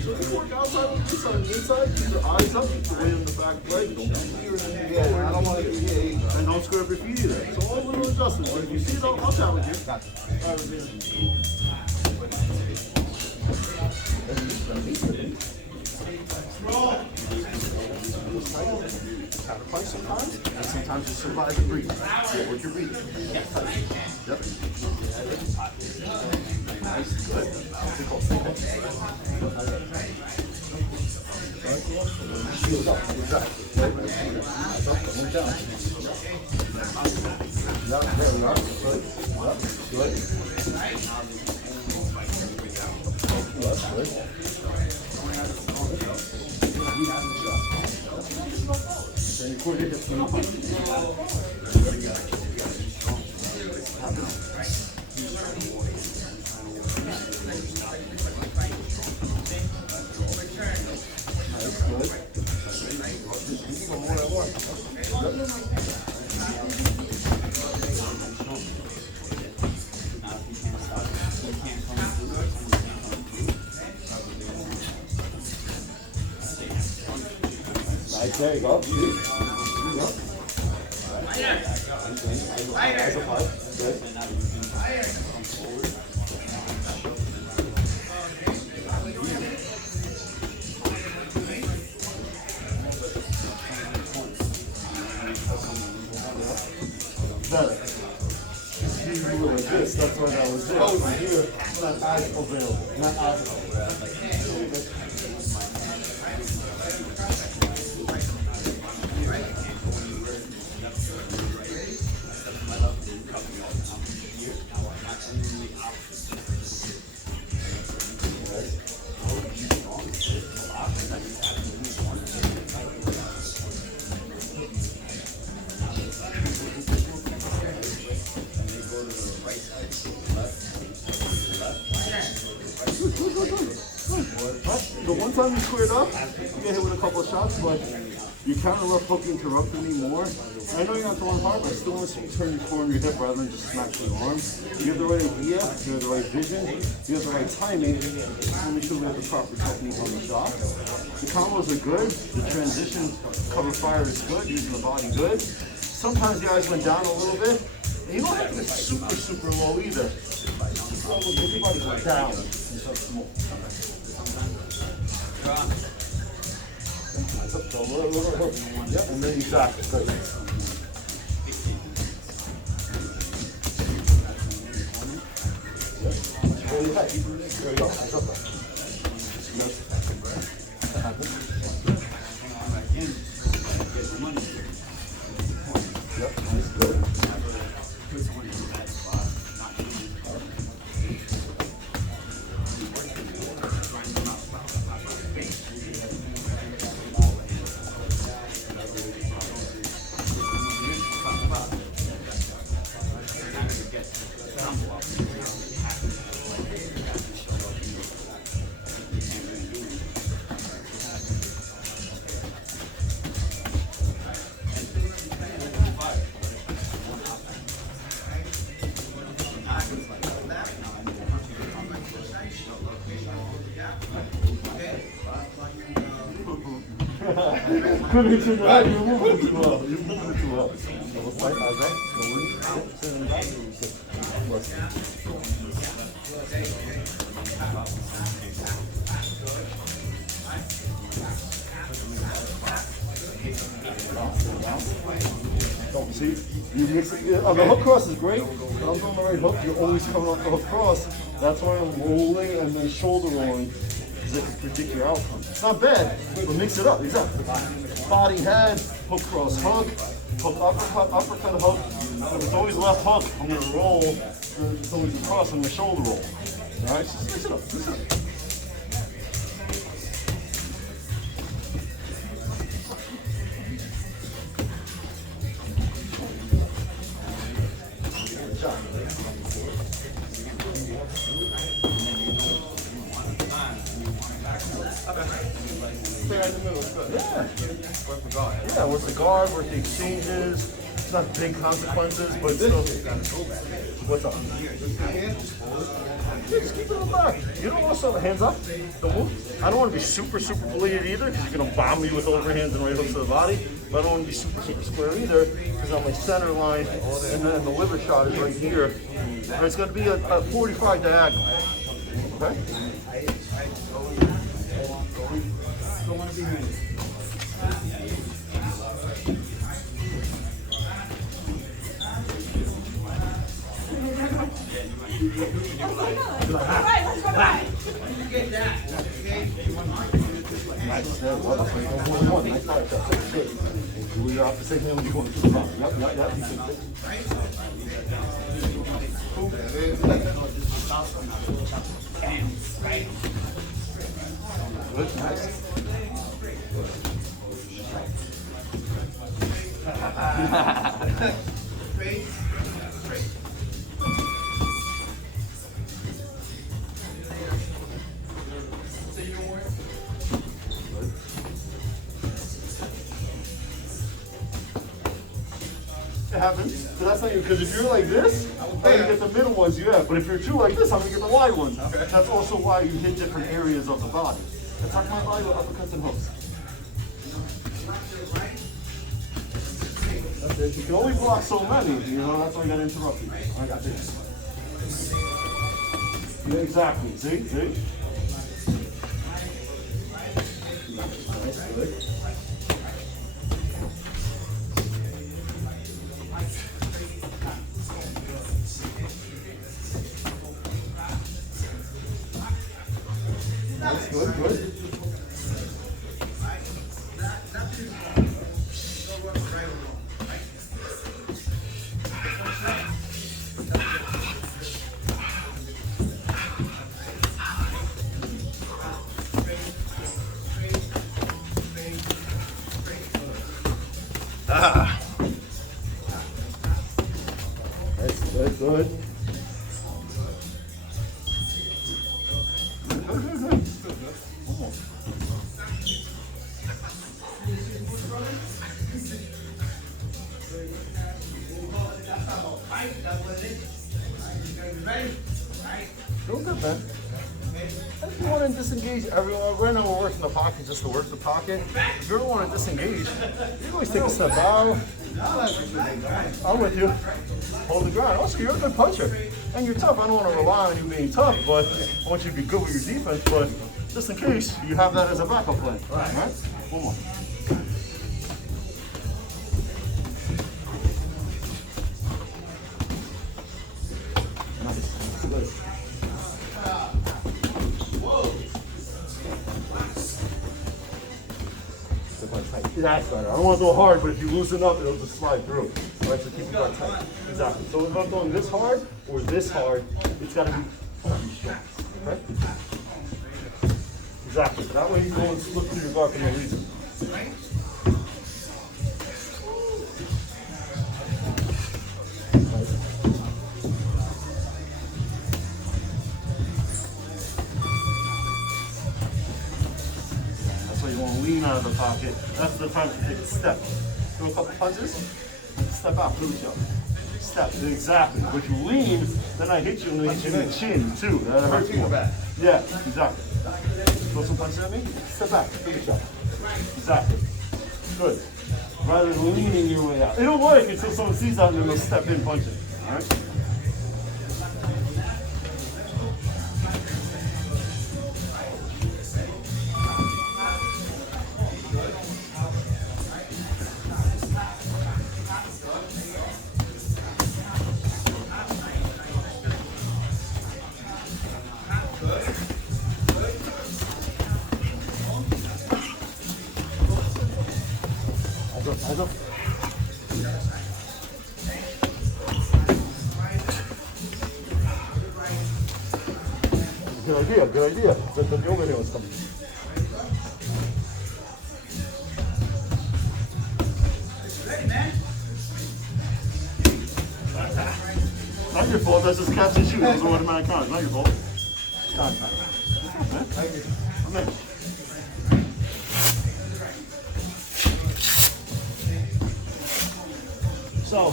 So if you work outside with this on the inside, keep your eyes up, keep the weight on the back leg, don't be here and Yeah, I don't want to get and don't screw up your feet either. So all little adjustments. If you see it, I'll challenge you. All right, Rosina. Sacrifice sometimes, and sometimes you survive and breathe. Work your breathing. Yep. Nice, good. Shield up, exactly. Eyes up, going down. Yeah, there we are. Good. Yep, good. That's good. Then you put it in Nice, there you go. There you go. Eyes up high. Good. Better. You were like this, that's why that was there. Oh, here, not eyes available. Not eyes available. The one time you squared up, you get hit with a couple of shots, but you counter left hook interrupted me more. I know you're not throwing hard, but I still want to see you turn your core and your hip rather than just smack your arm. You have the right idea, you have the right vision, you have the right timing. Let me show you the proper technique on the shot. The combos are good, the transition cover fire is good, using the body good. Sometimes the eyes went down a little bit, and you don't have to get super, super low either. Everybody go down. Yep, and then exactly. Good. Yep. Really tight. There you go. Eyes up. That happens. Yep, nice, good. Couldn't turn around, you're moving too well. You're moving too well. Double side, eyes right. Go in. Turn back. Don't see, you mix it. The hook cross is great. When I'm doing the right hook, you're always coming off the hook cross. That's why I'm rolling and then shoulder rolling, because I can predict your outcome. It's not bad, but mix it up. Exactly. Body, head, hook cross, hook uppercut, hook, If it's always left hook, I'm going to roll. If it's always across, I'm going to shoulder roll. All right, just mix it up. Mix it up. Right in the middle, it's good. Yeah. Worth the guard. Yeah, worth the guard, worth the exchanges. It's not big consequences, but still. What's up? Yeah, just keep it in the back. You don't want to start with hands up. Don't move. I don't want to be super bladed either, because you're going to bomb me with overhands and right hooks to the body. But I don't want to be super square either, because on my center line, and then the liver shot is right here. And it's going to be a 45 diagonal. Okay? Nice. Nice fire shot. Good. You're off the same hand when you want to the bottom. Good. Nice. It happens, but that's not you. Because if you're like this, I'm gonna get the middle ones you have. But if you're two like this, I'm gonna get the wide ones. Okay. That's also why you hit different areas of the body. Attack my body with uppercuts and hooks. That's it. You can only block so many. You know, that's why I gotta interrupt you. I got this. Yeah, exactly. See? See? Nice. Good. Nice, good, good. Ah. That's good, good. Doing good, man. If you want to disengage everyone, right now we're working the pocket just to work the pocket. If you ever want to disengage, you can always take a step out. I'm with you. Hold the ground. Also, you're a good puncher. And you're tough. I don't want to rely on you being tough, but I want you to be good with your defense. But just in case, you have that as a backup plan. All right? One more. That's better. I don't want to go hard, but if you loosen up, it'll just slide through. All right, so keep it quite tight. Exactly. So if I'm going this hard or this hard, it's got to be strong. Okay? Exactly. That way you go and slip through your guard for no reason. Lean out of the pocket. That's the time to take a step. Do a couple punches, step out, through each other. Step, exactly. But you lean, then I hit you and I hit you in the chin too. That hurts more. Yeah, exactly. Throw some punches at me, step back, through each other. Exactly. Good. Rather than leaning your way out. It'll work until someone sees that and then they'll step in punching. All right? Good idea, good idea. So the overhand was coming. Not your fault, that's just catch and shoot. Those are automatic counts, not your fault. Contact. I'm in. So,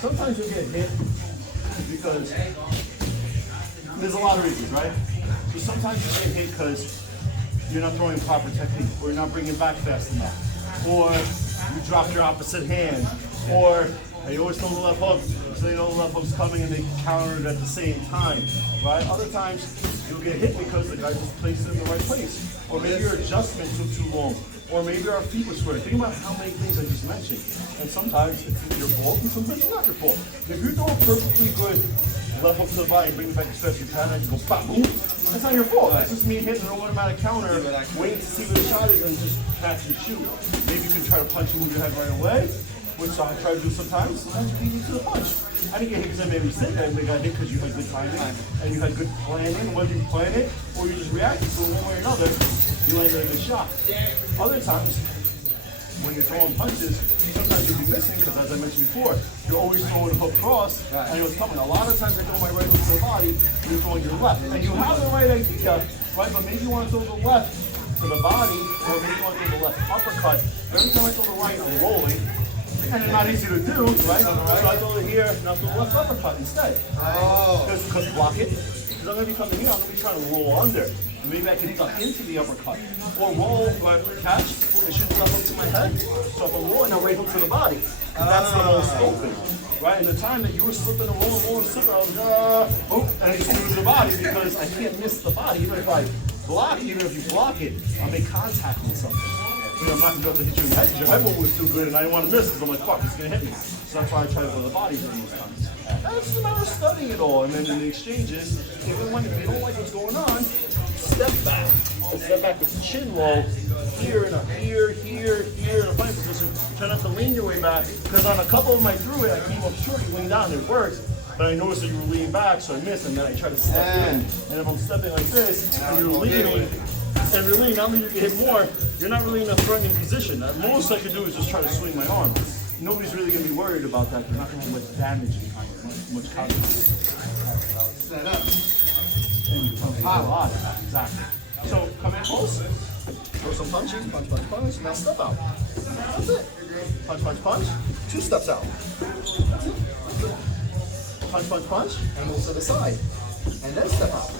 sometimes you'll get hit because there's a lot of reasons, right? So sometimes you get hit because you're not throwing proper technique, or you're not bringing back fast enough, or you drop your opposite hand, or you always throw the left hook, so you know the left hook's coming and they counter it at the same time, right? Other times you'll get hit because the guy just placed it in the right place, or maybe your adjustment took too long, or maybe our feet were square. Think about how many things I just mentioned. And sometimes it's your fault, and sometimes it's not your fault. If you throw a perfectly good left hook to the body and bring it back as fast as you can, and you go bam, boom, that's not your fault. That's just me hitting an automatic counter, waiting to see where the shot is and just catch and shoot. Maybe you can try to punch and move your head right away, which I try to do sometimes. Sometimes you beat me to the punch. I didn't get hit because I made a mistake. I got hit because you had good timing and you had good planning. Whether you plan it or you just reacted to it one way or another, you landed a good shot. Other times, when you're throwing punches, sometimes you'll be missing because, as I mentioned before, you're always throwing a hook cross and it's coming. A lot of times I throw my right hook to the body, you're throwing your left. And you have the right idea, right? But maybe you want to throw the left to the body, or maybe you want to throw the left uppercut. But every time I throw the right, I'm rolling. And it's not easy to do, right? So I throw it here, and I'll throw the left uppercut instead. Because block it. Because I'm going to be coming here, I'm going to be trying to roll under. Maybe I can duck into the uppercut. Or roll, catch, and shoot the left hook to my head. So if I'm rolling, I'll right hook to the body. That's the most open. Right? And the time that you were slipping and rolling, slipping, I was and it's through the body because I can't miss the body. Even if I block it, even if you block it, I'll make contact with something. I'm not going to be able to hit you in the head because your head movement was too good and I didn't want to miss because I'm like, fuck, it's going to hit me. So that's why I try to go to the body during those times. And it's just a matter of studying it all. And then in the exchanges, if you don't like what's going on, step back. Step back with the chin low, here and here in a fighting position. Try not to lean your way back because on a couple of them I threw it, I came up short, you lean down, it worked. But I noticed that you were leaning back, so I missed, and then I try to step in. And if I'm stepping like this, and you're leaning, not only you get hit more, you're not really in a threatening position. The most I could do is just try to swing my arm. Nobody's really going to be worried about that. You're not going to have much damage behind it, much contact. Set up. And you come in a lot. Exactly. So come in close, throw some punches, punch, now step out. That's it. Punch, 2 steps out. That's it. Punch, and move to the side. And then step out.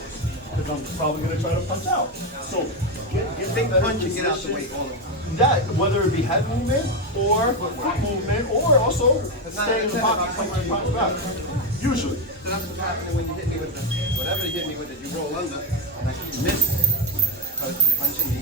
Because I'm probably going to try to punch out. So get Big better punch and get out the position. way all the time. That, whether it be head movement or foot movement, or also staying in the pocket, punch back. Usually. So that's what's happening when you hit me with the, whatever you hit me with it, you roll under, and I keep missing. Because you're punching me,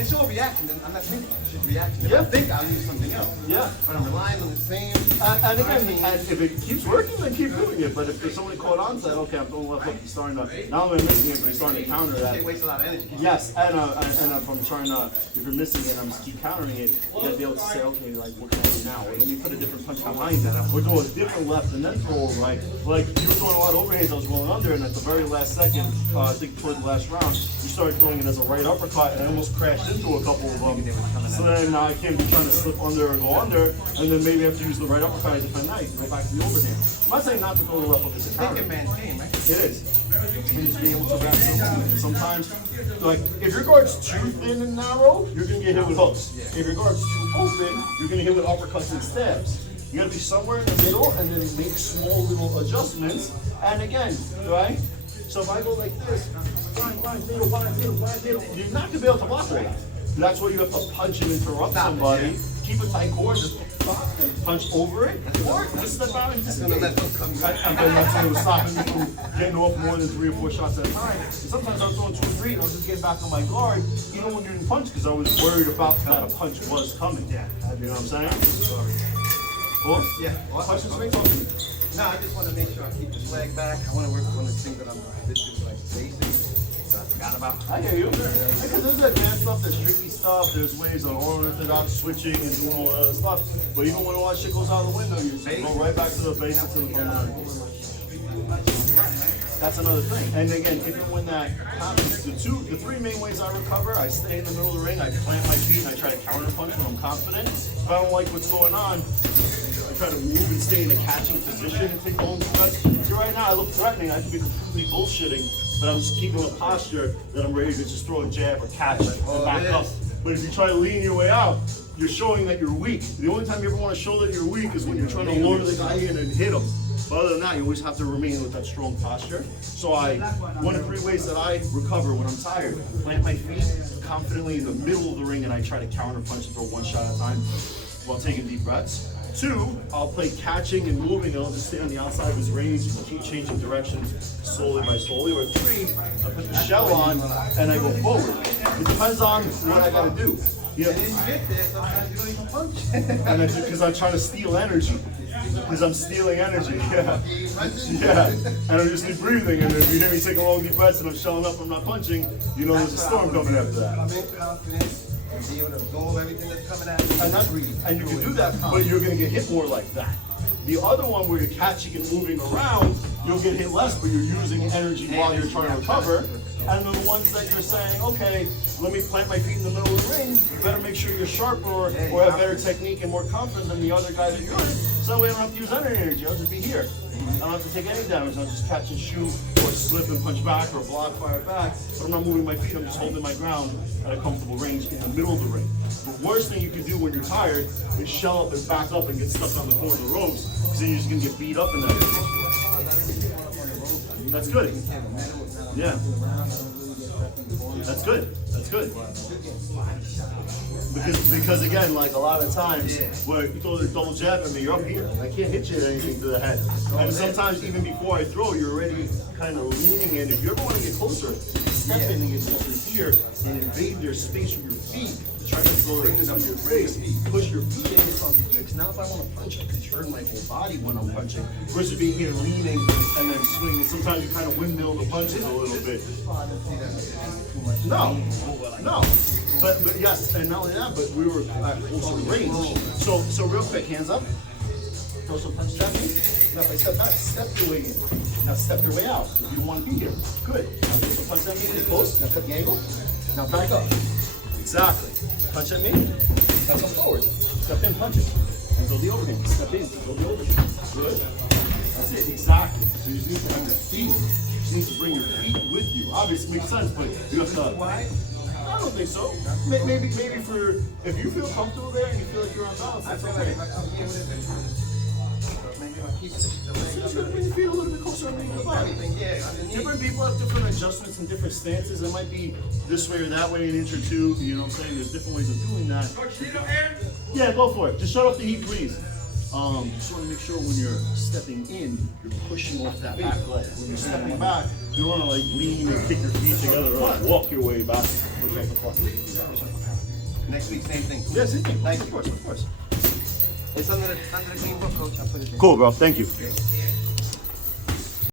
It's all reaction, I'm not thinking, it's just reaction. If I think, I'll use something else. Yeah. But I'm relying on the same. And again, and if it keeps working, then keep doing it. But if there's somebody caught on to that, okay, I'm throwing left hook, he's starting to, not only missing it, but he's starting to counter that. It wastes a lot of energy. Yes, and if I'm trying to, if you're missing it, I'm just keep countering it, you gotta be able to say, okay, like, what can I do now? Or let me put a different punch behind that. Or do a different left and then throw a right. Like, you were throwing a lot of overhands, I was rolling under, and at the very last second, I think toward the last round, you started throwing it as a right uppercut, and I almost crashed into a couple of them. So then I can't be trying to slip under or go under, and then maybe I have to use the right uppercut as if I might, go back to the overhand. I'm not saying not to throw the left hook as a counter. Thinking man's game, right? It is. And just being able to react to sometimes, like, if your guard's too thin and narrow, you're going to get hit with hooks. If your guard's too open, you're going to get hit with uppercuts and stabs. You got to be somewhere in the middle and then make small little adjustments. And again, right? So if I go like this, blind, middle, you're not going to be able to block all that. That's where you have to punch and interrupt somebody. Keep a tight core, just punch over it, or just step out and just Gonna let those come back. and then that's what was stopping me from getting off more than 3 or 4 shots at a time. And sometimes I was throwing 2 or 3 and I was just getting back on my guard, even when you didn't punch, because I was worried about that a punch was coming. Yeah. You know what I'm saying? Cool? Yeah. Punch and swing, talk to me. No, I just want to make sure I keep this leg back. I want to work on the things that I'm this is like basic. I forgot about. I hear you. Because there's advanced stuff, there's tricky stuff, there's ways on unorthodox switching and doing all that other stuff. But even when all that shit goes out the window, you just go right back to the basics of the fundamental. That's another thing. And again, even when that happens, the three main ways I recover, I stay in the middle of the ring, I plant my feet, and I try to counter punch when I'm confident. If I don't like what's going on, I try to move and stay in a catching position and take long shots. So right now, I look threatening. I could be completely bullshitting, but I'm just keeping a posture that I'm ready to just throw a jab or catch and back up. But if you try to lean your way out, you're showing that you're weak. The only time you ever want to show that you're weak is when you're trying to lure the guy in and hit him. But other than that, you always have to remain with that strong posture. So one of three ways that I recover when I'm tired: plant my feet confidently in the middle of the ring, and I try to counter punch and throw one shot at a time while taking deep breaths. Two, I'll play catching and moving, and I'll just stay on the outside of his range and keep changing directions slowly by slowly. Or three, I put the shell on and I go forward. It depends on what I gotta do. You know, And then you get there, sometimes you don't even punch. and it's because I'm trying to steal energy. Because I'm stealing energy, yeah. Yeah, and I'm just breathing, and if you hear me take a long deep breath and I'm showing up, I'm not punching, you know there's a storm coming after that. Come in confidence and be able to absorb everything that's coming at you. And you can do that, but you're gonna get hit more like that. The other one where you're catching and moving around, you'll get hit less, but you're using energy while you're trying to recover. And the ones that you're saying, okay, let me plant my feet in the middle of the ring, you better make sure you're sharper or have better technique and more confident than the other guy that you're in. So that way I don't have to use any energy, I'll just be here. I don't have to take any damage, I'll just catch and shoot or slip and punch back or block, fire back. But I'm not moving my feet, I'm just holding my ground at a comfortable range in the middle of the ring. The worst thing you can do when you're tired is shell up and back up and get stuck on the corner of the ropes, because then you're just gonna get beat up in that area. That's good. Yeah. That's good. That's good. Because again, like a lot of times, where you throw the double jab at me, you're up here. I can't hit you at anything to the head. And sometimes even before I throw, you're already kind of leaning in. If you ever want to get closer, step in and get closer here and invade their space with your feet. Try to throw it into your face. Push your feet in on here. Because now if I want to punch, I can turn my whole body when I'm punching. Versus being here leaning and then swinging. Sometimes you kind of windmill the punches a little bit. No. But yes, and not only that, but we were at also range. So real quick, hands up. Throw some punches at me. Now if I step back, step your way in. Now step your way out. You don't want to be here. Good. Now throw some punches at me, get close. Now cut the angle. Now back up. Exactly. Punch at me. Now come forward. Step in, punch it. And throw the overhand. Step in, throw the overhand. Good. That's it. Exactly. So you just need to have your feet. You just need to bring your feet with you. Obviously, it makes sense, but you have to. I don't think so. Maybe for if you feel comfortable there and you feel like you're on balance, I that's feel like okay. if I come here with it, maybe if I keep the legs Just up, gonna bring your feet a little bit closer underneath the body. everything, yeah, underneath. Different people have different adjustments and different stances. It might be this way or that way, an inch or two. You know what I'm saying? There's different ways of doing that. Yeah, go for it. Just shut off the heat, please. Just want to make sure when you're stepping in, you're pushing off that back leg. When you're stepping back, you don't want to like lean and kick your feet together or like walk your way back. Push off the front. Next week, same thing. Yeah, same thing. Thank Of you. course, of course. It's under the green book, coach. I put it there. Cool, bro. Thank you.